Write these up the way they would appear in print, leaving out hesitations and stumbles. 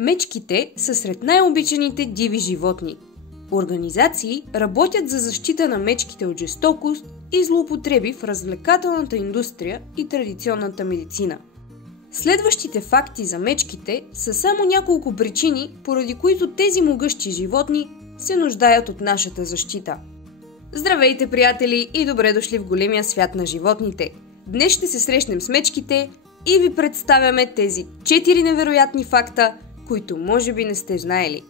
Мечките са сред най-обичаните диви животни. Организации работят за защита на мечките от жестокост и злоупотреби в развлекателната индустрия и традиционната медицина. Следващите факти за мечките са само няколко причини, поради които тези могъщи животни се нуждаят от нашата защита. Здравейте, приятели, и добре дошли в големия свят на животните! Днес ще се срещнем с мечките и ви представяме тези 4 невероятни факта, които може би не сте знаели.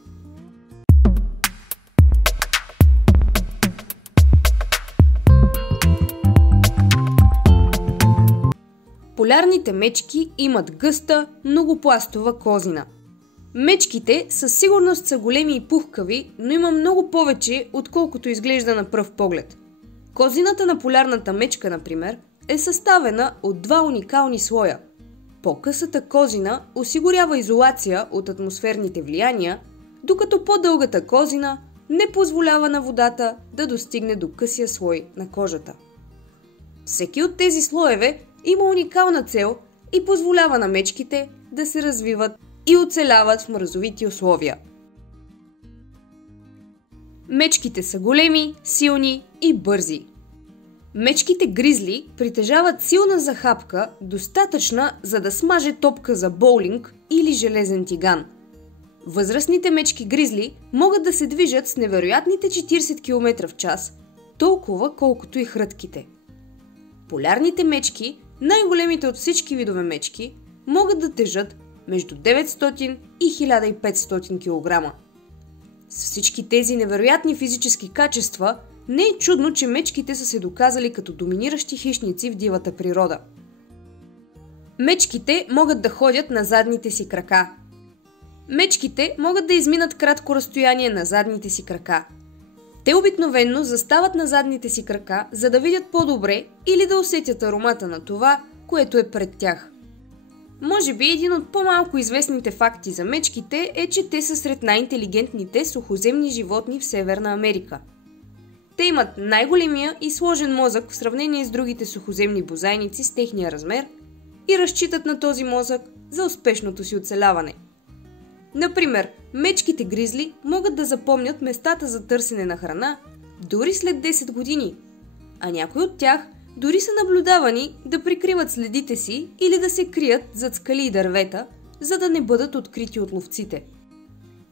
Полярните мечки имат гъста, многопластова козина. Мечките със сигурност са големи и пухкави, но има много повече, отколкото изглежда на пръв поглед. Козината на полярната мечка, например, е съставена от два уникални слоя. По-късата козина осигурява изолация от атмосферните влияния, докато по-дългата козина не позволява на водата да достигне до късия слой на кожата. Всеки от тези слоеве има уникална цел и позволява на мечките да се развиват и оцеляват в мразовити условия. Мечките са големи, силни и бързи. Мечките гризли притежават силна захапка, достатъчна за да смаже топка за боулинг или железен тиган. Възрастните мечки гризли могат да се движат с невероятните 40 км в час, толкова колкото и хрътките. Полярните мечки, най-големите от всички видове мечки, могат да тежат между 900 и 1500 кг. С всички тези невероятни физически качества, не е чудно, че мечките са се доказали като доминиращи хищници в дивата природа. Мечките могат да ходят на задните си крака. Мечките могат да изминат кратко разстояние на задните си крака. Те обикновенно застават на задните си крака, за да видят по-добре или да усетят аромата на това, което е пред тях. Може би един от по-малко известните факти за мечките е, че те са сред най-интелигентните сухоземни животни в Северна Америка. Те имат най-големия и сложен мозък в сравнение с другите сухоземни бозайници с техния размер и разчитат на този мозък за успешното си оцеляване. Например, мечките гризли могат да запомнят местата за търсене на храна дори след 10 години, а някои от тях дори са наблюдавани да прикриват следите си или да се крият зад скали и дървета, за да не бъдат открити от ловците.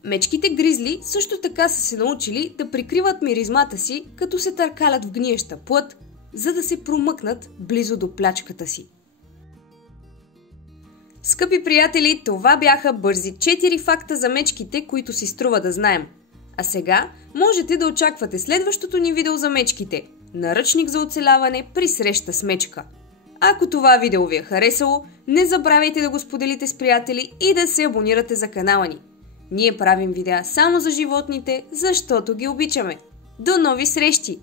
Мечките гризли също така са се научили да прикриват миризмата си, като се търкалят в гниеща плът, за да се промъкнат близо до плячката си. Скъпи приятели, това бяха бързи 4 факта за мечките, които си струва да знаем. А сега можете да очаквате следващото ни видео за мечките – наръчник за оцеляване при среща с мечка. Ако това видео ви е харесало, не забравяйте да го споделите с приятели и да се абонирате за канала ни. Ние правим видеа само за животните, защото ги обичаме. До нови срещи!